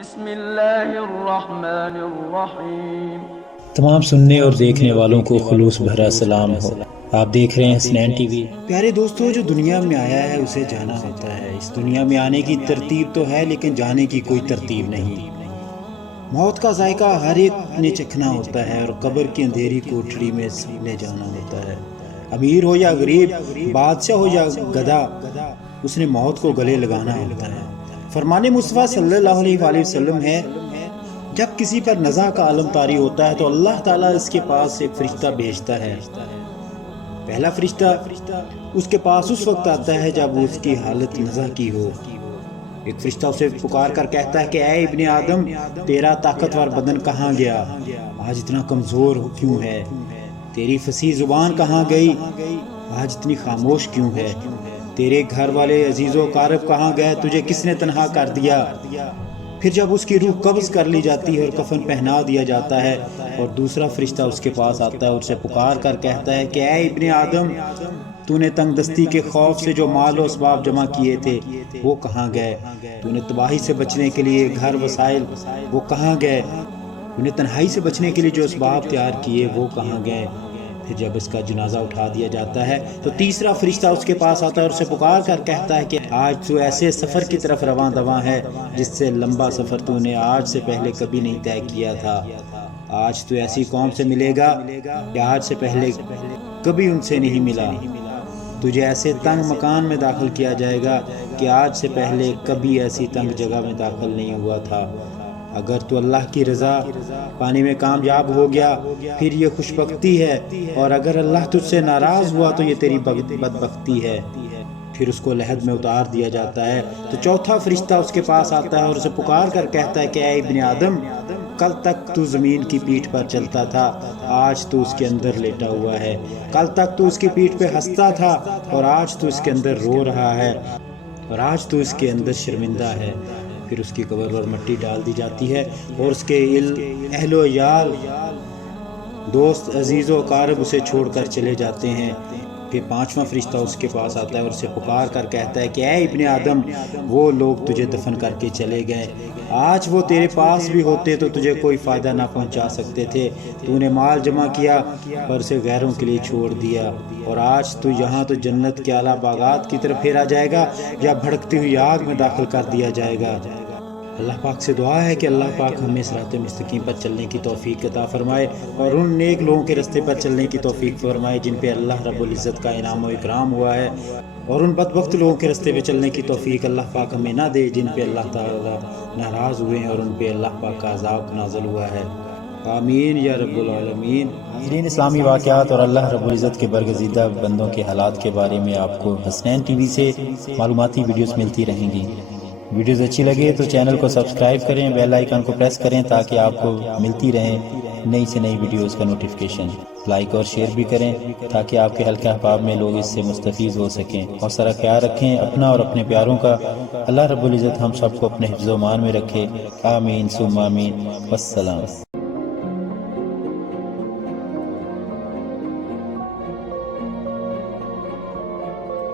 بسم اللہ الرحمن الرحیم۔ تمام سننے اور دیکھنے والوں کو خلوص بھرا سلام ہو۔ آپ دیکھ رہے ہیں حسنین ٹی وی۔ پیارے دوستو، جو دنیا میں آیا ہے اسے جانا ہوتا ہے۔ اس دنیا میں آنے کی ترتیب تو ہے لیکن جانے کی کوئی ترتیب نہیں۔ موت کا ذائقہ ہر ایک نے چکھنا ہوتا ہے اور قبر کی اندھیری کوٹھڑی میں سب نے جانا ہوتا ہے۔ امیر ہو یا غریب، بادشاہ ہو یا گدھا، اس نے موت کو گلے لگانا ہوتا ہے۔ فرمان مصطفیٰ صلی اللہ علیہ وآلہ وسلم ہے، جب کسی پر نزع کا عالم طاری ہوتا ہے تو اللہ تعالیٰ اس کے پاس ایک فرشتہ بھیجتا ہے۔ پہلا فرشتہ اس کے پاس اس وقت آتا ہے جب اس کی حالت نزع کی ہو۔ ایک فرشتہ اسے پکار کر کہتا ہے کہ اے ابن آدم، تیرا طاقتور بدن کہاں گیا؟ آج اتنا کمزور کیوں ہے؟ تیری فصیح زبان کہاں گئی؟ آج اتنی خاموش کیوں ہے؟ تیرے گھر والے عزیز و اقارب کہاں گئے؟ تجھے کس نے تنہا کر دیا؟ پھر جب اس کی روح قبض کر لی جاتی ہے اور کفن پہنا دیا جاتا ہے اور دوسرا فرشتہ اس کے پاس آتا ہے اور اسے پکار کر کہتا ہے کہ اے ابن آدم، تو نے تنگ دستی کے خوف سے جو مال و اسباب جمع کیے تھے وہ کہاں گئے؟ تو نے تباہی سے بچنے کے لیے گھر وسائل وہ کہاں گئے؟ تو نے تنہائی سے بچنے کے لیے جو اسباب تیار کیے وہ کہاں گئے؟ پھر جب اس کا جنازہ اٹھا دیا جاتا ہے تو تیسرا فرشتہ اس کے پاس آتا ہے اور اسے پکار کر کہتا ہے کہ آج تو ایسے سفر کی طرف رواں دواں ہے جس سے لمبا سفر تو نے آج سے پہلے کبھی نہیں طے کیا تھا۔ آج تو ایسی قوم سے ملے گا کہ آج سے پہلے کبھی ان سے نہیں ملا۔ تجھے ایسے تنگ مکان میں داخل کیا جائے گا کہ آج سے پہلے کبھی ایسی تنگ جگہ میں داخل نہیں ہوا تھا۔ اگر تو اللہ کی رضا پانے میں کامیاب ہو گیا پھر یہ خوشبختی ہے، اور اگر اللہ تجھ سے ناراض ہوا تو یہ تیری بدبختی ہے۔ پھر اس کو لحد میں اتار دیا جاتا ہے تو چوتھا فرشتہ اس کے پاس آتا ہے اور اسے پکار کر کہتا ہے کہ اے ابن آدم، کل تک تو زمین کی پیٹھ پر چلتا تھا، آج تو اس کے اندر لیٹا ہوا ہے۔ کل تک تو اس کی پیٹھ پہ ہنستا تھا اور آج تو اس کے اندر رو رہا ہے، اور آج تو اس کے اندر شرمندہ ہے۔ پھر اس کی قبر پر مٹی ڈال دی جاتی ہے اور اس کے اہل و عیال، دوست، عزیز و اقارب اسے چھوڑ کر چلے جاتے ہیں۔ پھر پانچواں فرشتہ اس کے پاس آتا ہے اور اسے پکار کر کہتا ہے کہ اے ابن آدم، وہ لوگ تجھے دفن کر کے چلے گئے، آج وہ تیرے پاس بھی ہوتے تو تجھے کوئی فائدہ نہ پہنچا سکتے تھے۔ تو نے مال جمع کیا پر اسے غیروں کے لیے چھوڑ دیا، اور آج تو یہاں تو جنت کے اعلیٰ باغات کی طرف پھیرا جائے گا یا بھڑکتی ہوئی آگ میں داخل کر دیا جائے گا۔ اللہ پاک سے دعا ہے کہ اللہ پاک ہمیں صراط مستقیم پر چلنے کی توفیق عطا فرمائے اور ان نیک لوگوں کے راستے پر چلنے کی توفیق فرمائے جن پہ اللہ رب العزت کا انعام و اکرام ہوا ہے، اور ان بدبخت لوگوں کے راستے پہ چلنے کی توفیق اللہ پاک ہمیں نہ دے جن پہ اللہ تعالیٰ ناراض ہوئے ہیں اور ان پہ اللہ پاک کا عذاب نازل ہوا ہے۔ آمین یا رب العالمین۔ ناظرین، اسلامی واقعات اور اللہ رب العزت کے برگزیدہ بندوں کے حالات کے بارے میں آپ کو حسنین ٹی وی سے معلوماتی ویڈیوز ملتی رہیں گی۔ ویڈیوز اچھی لگے تو چینل کو سبسکرائب کریں، بیل آئیکن کو پریس کریں تاکہ آپ کو ملتی رہیں نئی سے نئی ویڈیوز کا نوٹیفیکیشن۔ لائک اور شیئر بھی کریں تاکہ آپ کے حلقہ احباب میں لوگ اس سے مستفید ہو سکیں۔ اور سارا خیال رکھیں اپنا اور اپنے پیاروں کا۔ اللہ رب العزت ہم سب کو اپنے حفظ و امان میں رکھے۔ آمین ثم آمین۔ والسلام۔